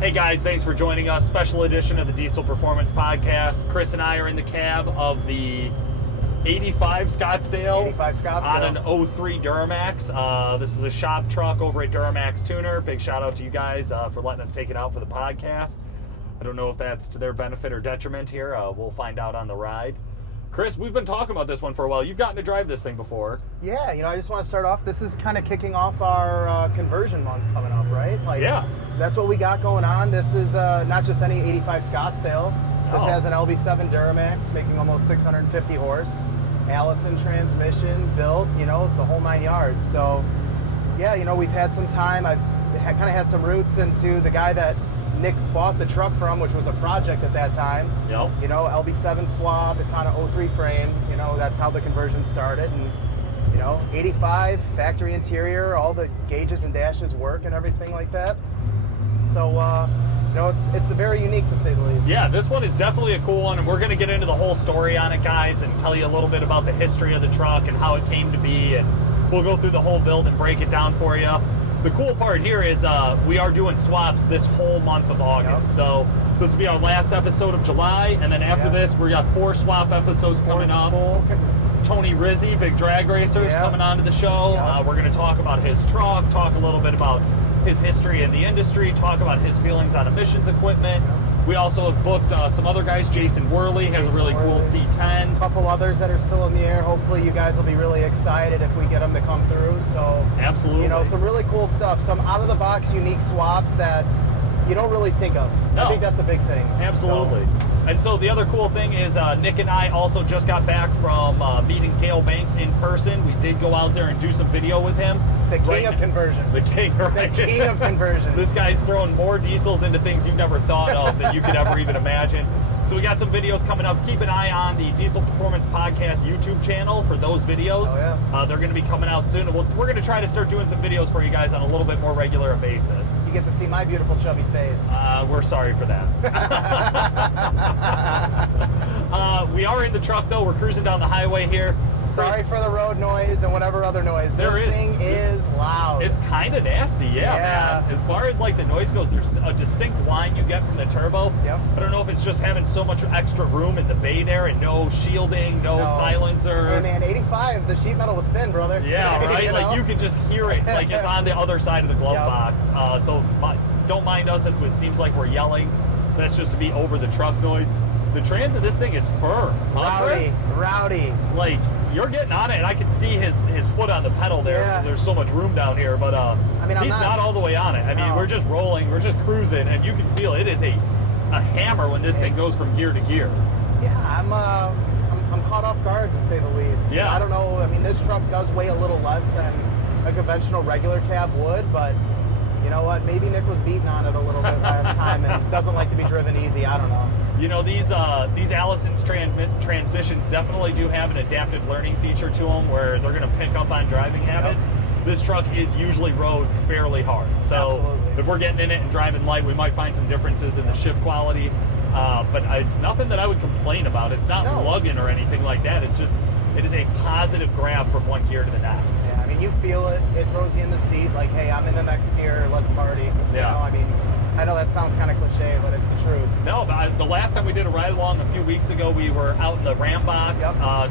Hey guys, thanks for joining us. Special edition of the Diesel Performance Podcast. Chris and I are in the cab of the 85 Scottsdale, on an 03 Duramax. This is a shop truck over at Duramax Tuner. Big shout out to you guys for letting us take it out for the podcast. I don't know if that's to their benefit or detriment here. We'll find out on the ride. Chris, we've been talking about this one for a while. You've gotten to drive this thing before. Yeah, I just want to start off. This is kind of kicking off our conversion month coming up, right? Yeah. That's what we got going on. This is not just any 85 Scottsdale. This has an LB7 Duramax making almost 650 horse. Allison transmission, built, the whole 9 yards. So, yeah, we've had some time. I've kind of had some roots into the guy that Nick bought the truck from, which was a project at that time. Yep. LB7 swap. It's on an 03 frame. That's how the conversion started. And 85 factory interior, all the gauges and dashes work and everything like that. So it's very unique to say the least. Yeah, this one is definitely a cool one, and we're going to get into the whole story on it, guys, and tell you a little bit about the history of the truck and how it came to be, and we'll go through the whole build and break it down for you. The cool part here is we are doing swaps this whole month of August. Yep. So this will be our last episode of July, and then after this, we got 4 swap episodes coming up. Tony Rizzi, big drag racers, coming onto the show. Yep. We're going to talk about his truck, talk a little bit about his history in the industry, talk about his feelings on emissions equipment. We also have booked some other guys. Jason Worley has a really cool C10. A couple others that are still in the air. Hopefully you guys will be really excited if we get them to come through. So absolutely, some really cool stuff. Some out-of-the-box unique swaps that you don't really think of. No. I think that's the big thing. Absolutely. And so the other cool thing is Nick and I also just got back from meeting Gale Banks in person. We did go out there and do some video with him. The king of conversions. The king, right? The king of conversions. This guy's throwing more diesels into things you've never thought of that you could ever even imagine. So we got some videos coming up. Keep an eye on the Diesel Performance Podcast YouTube channel for those videos. Oh, yeah. They're going to be coming out soon. We're going to try to start doing some videos for you guys on a little bit more regular basis. You get to see my beautiful chubby face. We're sorry for that. We are in the truck, though. We're cruising down the highway here. Sorry for the road noise and whatever other noise. This thing is loud. It's kind of nasty, yeah, man. As far as the noise goes, there's a distinct whine you get from the turbo. Yep. I don't know if it's just having so much extra room in the bay there and no shielding, no silencer. Hey man, 85, the sheet metal was thin, brother. Yeah, right? You can just hear it like it's on the other side of the glove box. So don't mind us if it seems like we're yelling. That's just to be over the truck noise. The trans of this thing is firm. Rowdy. You're getting on it, and I can see his foot on the pedal there. Yeah. There's so much room down here, but he's not all the way on it. I mean, we're just rolling, we're just cruising, and you can feel it is a hammer when this thing goes from gear to gear. Yeah, I'm caught off guard to say the least. Yeah. I don't know. I mean, this truck does weigh a little less than a conventional regular cab would, but you know what? Maybe Nick was beating on it a little bit last time and doesn't like to be driven easy. I don't know. These Allison's transmissions definitely do have an adaptive learning feature to them where they're going to pick up on driving habits. Yep. This truck is usually rode fairly hard. So if we're getting in it and driving light, we might find some differences in the shift quality. But it's nothing that I would complain about. It's not lugging or anything like that. It is a positive grab from one gear to the next. Yeah, I mean, you feel it. It throws you in the seat like, hey, I'm in the next gear. Let's party. Yeah. I mean, I know that sounds kind of cliche, but it's the truth. No, but the last time we did a ride along a few weeks ago, we were out in the Ram Box,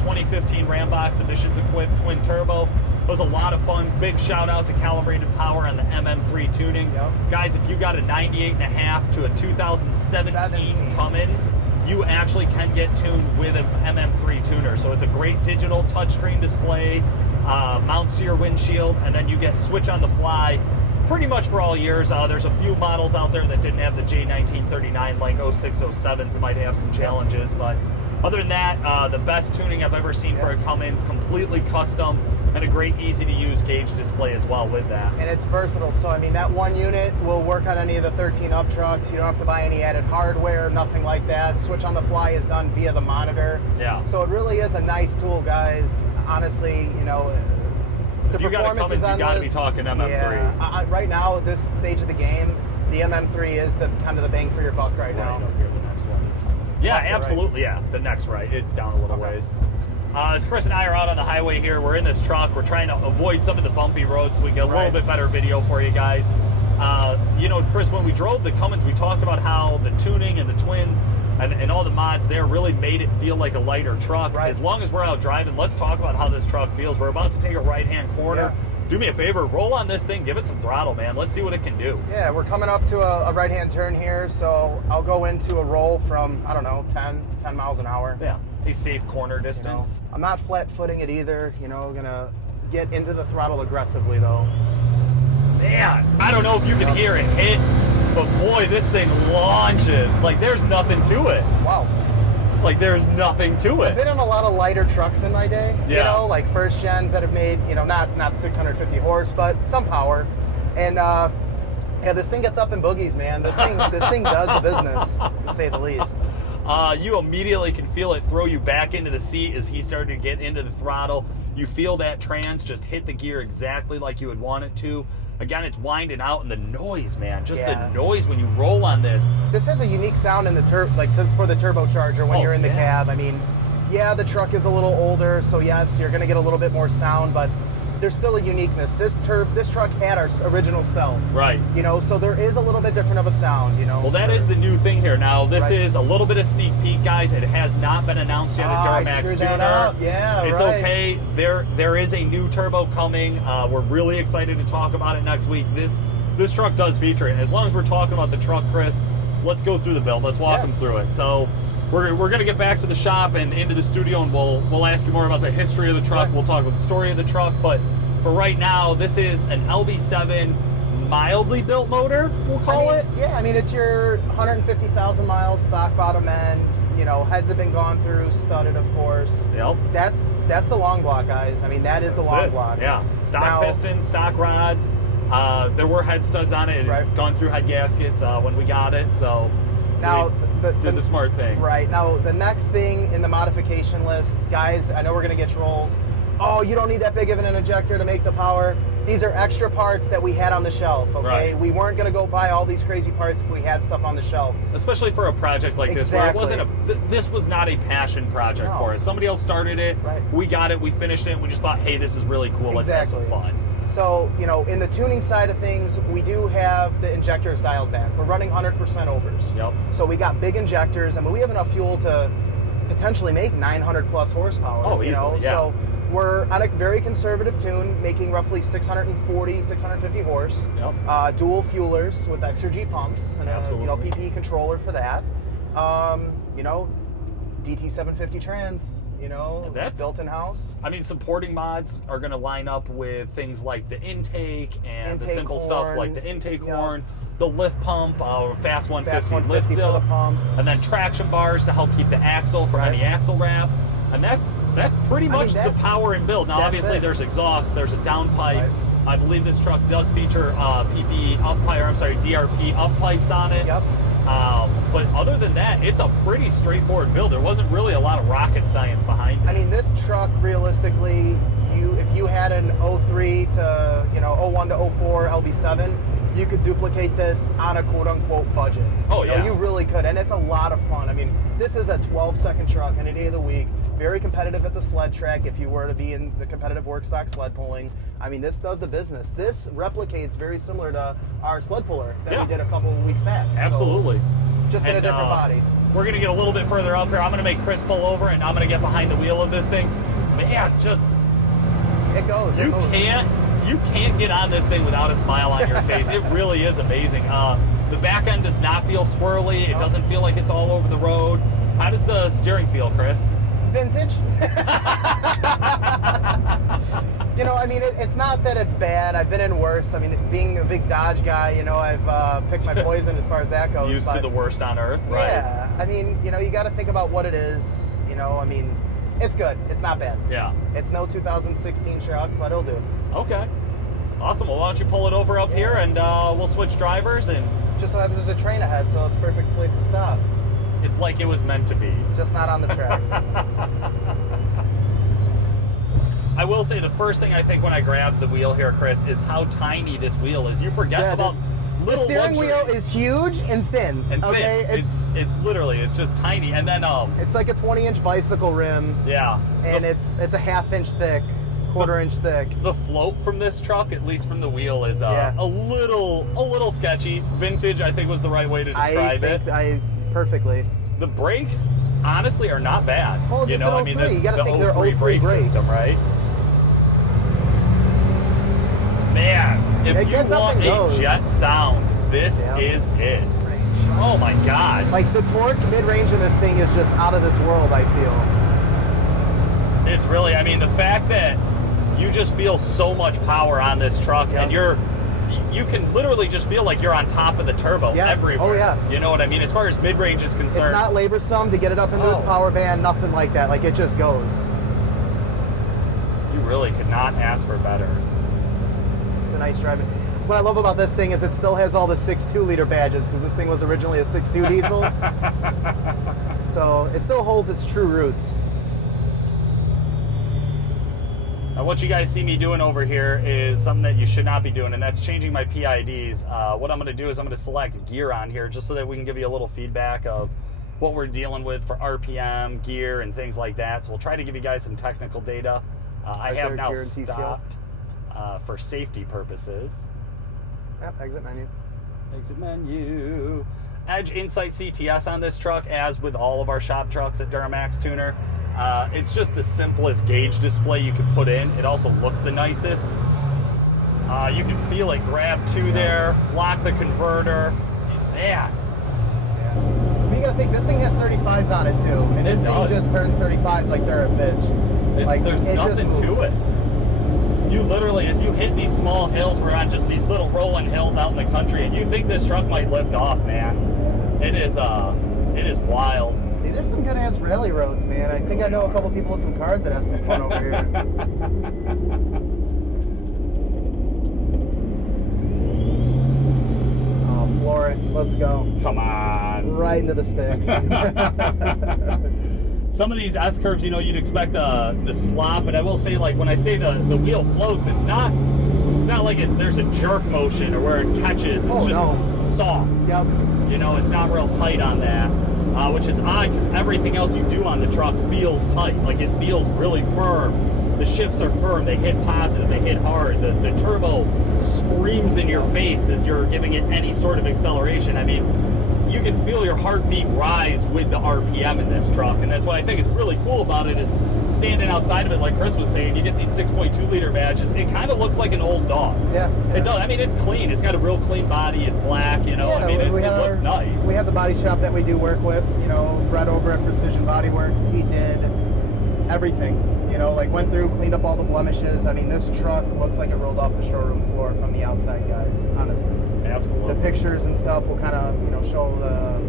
2015 Ram Box emissions equipped twin turbo. It was a lot of fun. Big shout out to Calibrated Power on the MM3 tuning. Yep. Guys, if you got a 98.5 to a 2017 Cummins, you actually can get tuned with an MM3 tuner. So it's a great digital touchscreen display, mounts to your windshield, and then you get switch on the fly pretty much for all years. There's a few models out there that didn't have the J1939 like 0607s that might have some challenges, but other than that, the best tuning I've ever seen for a Cummins, completely custom, and a great easy to use gauge display as well with that. And it's versatile, so I mean that one unit will work on any of the 13 up trucks. You don't have to buy any added hardware, nothing like that. Switch on the fly is done via the monitor. Yeah. So it really is a nice tool, guys. Honestly, if you got a Cummins, you got to be talking MM3. Yeah, right now, at this stage of the game, the MM3 is the kind of the bang for your buck right now. Up here, the next one. Yeah, absolutely. Right. Yeah, the next right. It's down a little ways. As Chris and I are out on the highway here, we're in this truck. We're trying to avoid some of the bumpy roads so we get a little bit better video for you guys. You know, Chris, when we drove the Cummins, we talked about how the tuning and the twins and all the mods there really made it feel like a lighter truck. Right. As long as we're out driving, let's talk about how this truck feels. We're about to take a right-hand corner. Yeah. Do me a favor, roll on this thing, give it some throttle, man. Let's see what it can do. Yeah, we're coming up to a right-hand turn here, so I'll go into a roll from, I don't know, 10 miles an hour. Yeah, a safe corner You know, distance. I'm not flat-footing it either, you know, gonna get into the throttle aggressively, though. Man, I don't know if you can hear it hit, but boy, this thing launches. Like, there's nothing to it. Wow. Like, there's nothing to I've it. been in a lot of lighter trucks in my day, you Yeah. know, like first gens that have made, you know, not 650 horse, but some power. And yeah, this thing gets up in boogies, man. This thing does the business, to say the least. You immediately can feel it throw you back into the seat as he started to get into the throttle. You feel that trans just hit the gear exactly like you would want it to. Again, it's winding out, and the noise, man, just Yeah. the noise when you roll on this. This has a unique sound in the for the turbocharger when Oh, you're in the yeah. cab. I mean, yeah, the truck is a little older, so yes, you're going to get a little bit more sound, but there's still a uniqueness. This truck had our original stealth, Right. you know, so there is a little bit different of a sound, you know. Well, that is the new thing here. Now, this Right. is a little bit of sneak peek, guys. It has not been announced yet at I Duramax screwed Tuner. that up. Yeah, It's right. okay. There is a new turbo coming. We're really excited to talk about it next week. This truck does feature it. And as long as we're talking about the truck, Chris, let's go through the build. Let's walk Yeah. them through it. So we're going to get back to the shop and into the studio, and we'll ask you more about the history of the truck. Right. We'll talk about the story of the truck. But for right now, this is an LB7 mildly built motor, we'll call it. Yeah, I mean, it's your 150,000 miles stock bottom end. You know, heads have been gone through, studded, of course. Yep. That's the long block, guys. I mean, that is the That's long it. block. Yeah. Stock Now- pistons, stock rods. There were head studs on it. It had Right. gone through head gaskets when we got it. So Now, we did the smart thing. Right. Now, the next thing in the modification list, guys, I know we're going to get trolls. Oh, you don't need that big of an injector to make the power. These are extra parts that we had on the shelf, okay? Right. We weren't going to go buy all these crazy parts if we had stuff on the shelf. Especially for a project like this, where it Exactly. wasn't this was not a passion project No. for us. Somebody else started it. Right. We got it. We finished it. And we just thought, hey, this is really cool. Let's have some Exactly. fun. So, you know, in the tuning side of things, we do have the injectors dialed back. We're running 100% overs. Yep. So we got big injectors. I mean, we have enough fuel to potentially make 900 plus horsepower. Oh, you know? easily, yeah. So we're on a very conservative tune, making roughly 640, 650 horse. Yep. Dual fuelers with Exergy pumps and a Absolutely. PPE controller for that. You know, DT750 trans. You know, That's- built in house. I mean, supporting mods are going to line up with things like the intake and the Intake simple stuff horn. like the intake Yep. horn, the lift pump, fast 150 Fast lift 150 for the pump. and then traction bars to help keep the axle for any axle wrap. And that's pretty much the power and build. Now, that's obviously, it. there's exhaust, there's a downpipe. Right. I believe this truck does feature PPE up pipe, or I'm sorry, DRP up pipes on it. Yep. But other than that, it's a pretty straightforward build. There wasn't really a lot of rocket science behind it. I mean, this truck, realistically, if you had an 03 to, you know, 01 to 04 LB7, you could duplicate this on a quote-unquote budget. Oh, You know, yeah. you really could, and it's a lot of fun. I mean, this is a 12-second truck any day of the week, very competitive at the sled track if you were to be in the competitive work stock sled pulling. I mean, this does the business. This replicates very similar to our sled puller that Yeah. we did a couple of weeks back. So, Absolutely. just in a And, different body. We're going to get a little bit further up here. I'm going to make Chris pull over, and I'm going to get behind the wheel of this thing. Man, just It goes. you can't get on this thing without a smile on your face. It really is amazing. The back end does not feel swirly. It doesn't feel like it's all over the road. How does the steering feel, Chris? Vintage. You know, I mean, it's not that it's bad. I've been in worse. I mean, being a big Dodge guy, you know, I've picked my poison as far as that goes. Used to but the worst on earth, right? Yeah, I mean, you know, you got to think about what it is. You know, I mean, it's good. It's not bad. Yeah. It's no 2016 truck, but it'll do. Okay. Awesome. Well, why don't you pull it over up here, and we'll switch drivers, and Just so happens there's a train ahead, so it's a perfect place to stop. it's like it was meant to be. Just not on the tracks. I will say the first thing I think when I grab the wheel here, Chris, is how tiny this wheel is. You forget Yeah, about the little steering wheel luxuries. is huge and thin. And okay, thin. It's literally, it's just tiny. And then it's like a 20-inch bicycle rim, yeah. and The it's a half-inch thick quarter-inch thick. The float from this truck, at least from the wheel, is Yeah. a little sketchy. Vintage, I think, was the right way to describe it. Perfectly. The brakes, honestly, are not bad. Well, you it's know, an I mean, 03. that's You gotta the think they're 03 03 brake brakes. system, right? Man, if It you gets up want and a goes. jet sound, this Yeah. is it. Oh my God. Like the torque mid-range in this thing is just out of this world, I feel. It's really, I mean, the fact that you just feel so much power on this truck, Yep. and you can literally just feel like you're on top of the turbo Yeah. everywhere. Oh, yeah. You know what I mean? As far as mid-range is concerned. It's not laborsome to get it up into its Oh. power band, nothing like that. Like it just goes. You really could not ask for better. It's a nice driving. What I love about this thing is it still has all the 6.2 liter badges because this thing was originally a 6.2 diesel. So it still holds its true roots. Now, what you guys see me doing over here is something that you should not be doing, and that's changing my PIDs. What I'm going to do is I'm going to select gear on here just so that we can give you a little feedback of what we're dealing with for RPM, gear, and things like that. So we'll try to give you guys some technical data. I Right have there, now gear and TCL. stopped for safety purposes. Yep, exit menu. Exit menu. Edge Insight CTS on this truck, as with all of our shop trucks at Duramax Tuner. It's just the simplest gauge display you can put in. It also looks the nicest. You can feel it grab two there, lock the converter. Man. Yeah. But you gotta think, this thing has 35s on it too. And this It thing does. just turns 35s like they're a bitch. There's nothing to it. You literally, as you hit these small hills, we're on just these little rolling hills out in the country, and you think this truck might lift off, man. It is wild. These are some good ass rally roads, man. I think I know a couple people with some cars that have some fun over here. Oh, floor it. Let's go. Come on. Right into the sticks. Some of these S curves, you know, you'd expect the slop, but I will say, like, when I say the wheel floats, it's not like there's a jerk motion or where it catches. It's just soft. Yep. You know, it's not real tight on that, which is odd because everything else you do on the truck feels tight. Like, it feels really firm. The shifts are firm. They hit positive. They hit hard. The turbo screams in your face as you're giving it any sort of acceleration. I mean, you can feel your heartbeat rise with the RPM in this truck, and that's what I think is really cool about it is standing outside of it, like Chris was saying, you get these 6.2 liter badges. It kind of looks like an old dog. Yeah. It does. I mean, it's clean. It's got a real clean body. It's black, you know. Yeah, I mean, it we have looks nice. We have the body shop that we do work with, you know, Brett over at Precision Body Works. He did everything, you know, like went through, cleaned up all the blemishes. I mean, this truck looks like it rolled off the showroom floor from the outside, guys, honestly. Absolutely. The pictures and stuff will kind of, you know, show the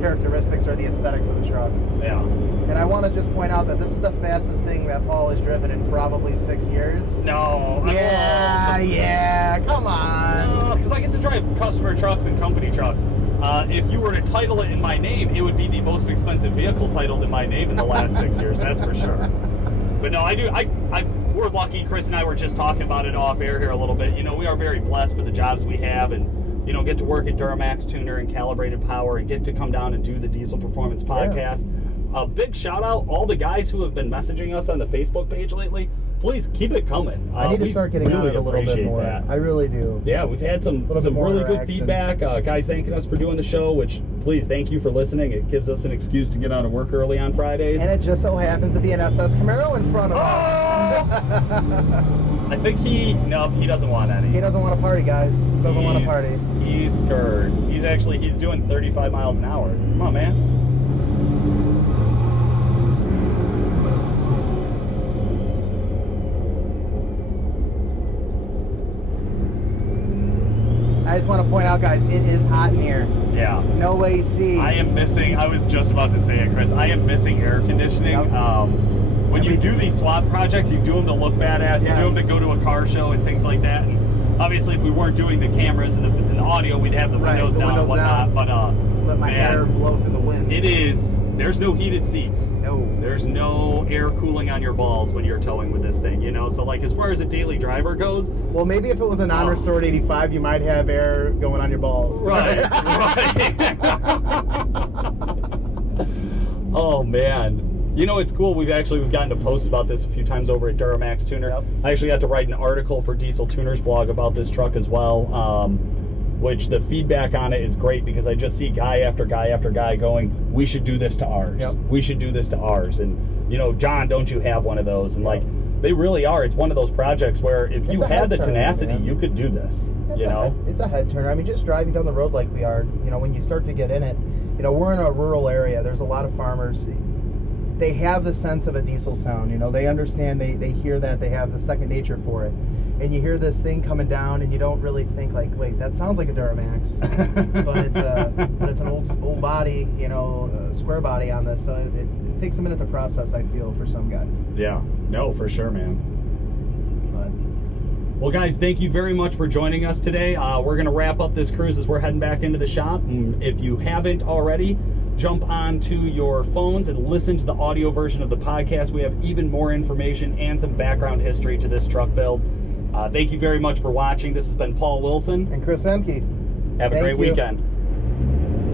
characteristics or the aesthetics of the truck. Yeah. And I want to just point out that this is the fastest thing that Paul has driven in probably 6 years. No. Yeah, come on. Because I get to drive customer trucks and company trucks. If you were to title it in my name, it would be the most expensive vehicle titled in my name in the last 6 years. That's for sure. But no, I do. We're lucky. Chris and I were just talking about it off air here a little bit. You know, we are very blessed for the jobs we have, and you know, get to work at Duramax Tuner and Calibrated Power, and get to come down and do the Diesel Performance podcast. A big shout out all the guys who have been messaging us on the Facebook page lately. Please keep it coming. I need to start getting on it a little bit more. That. I really do. Yeah, we've had some really good feedback. Guys thanking us for doing the show, which please thank you for listening. It gives us an excuse to get out of work early on Fridays. And it just so happens to be an SS Camaro in front of us. I think he doesn't want any. He doesn't want to party, guys. Doesn't want to party. He's scared. He's doing 35 miles an hour. Come on, man. I just want to point out, guys, it is hot in here. Yeah. No AC. I was just about to say it, Chris. I am missing air conditioning. Yep. When you do these swap projects, you do them to look badass. Yeah. You do them to go to a car show and things like that. And obviously, if we weren't doing the cameras and the audio, we'd have the windows down and whatnot. But let my hair blow through the wind. There's no heated seats. No. There's no air cooling on your balls when you're towing with this thing, you know? So, like, as far as a daily driver goes... Well, maybe if it was a non-restored 85, you might have air going on your balls. Right, right. Oh, man. You know, it's cool. We've gotten to post about this a few times over at Duramax Tuner. Yep. I actually got to write an article for Diesel Tuners blog about this truck as well, which the feedback on it is great because I just see guy after guy after guy going, we should do this to ours. Yep. We should do this to ours. And, you know, John, don't you have one of those? And, like, they really are. It's one of those projects where if you had the tenacity, you could do this, you know? It's a head turner. I mean, just driving down the road like we are, you know, when you start to get in it, you know, we're in a rural area. There's a lot of farmers. They have the sense of a diesel sound, you know, they understand, they hear that, they have the second nature for it. And you hear this thing coming down and you don't really think like, wait, that sounds like a Duramax. but it's an old body, you know, square body on this, so it takes a minute to process, I feel, for some guys. Yeah, no, for sure, man. Well, guys, thank you very much for joining us today. We're going to wrap up this cruise as we're heading back into the shop. And if you haven't already, jump onto your phones and listen to the audio version of the podcast. We have even more information and some background history to this truck build. Thank you very much for watching. This has been Paul Wilson. And Chris Emke. Have a great weekend.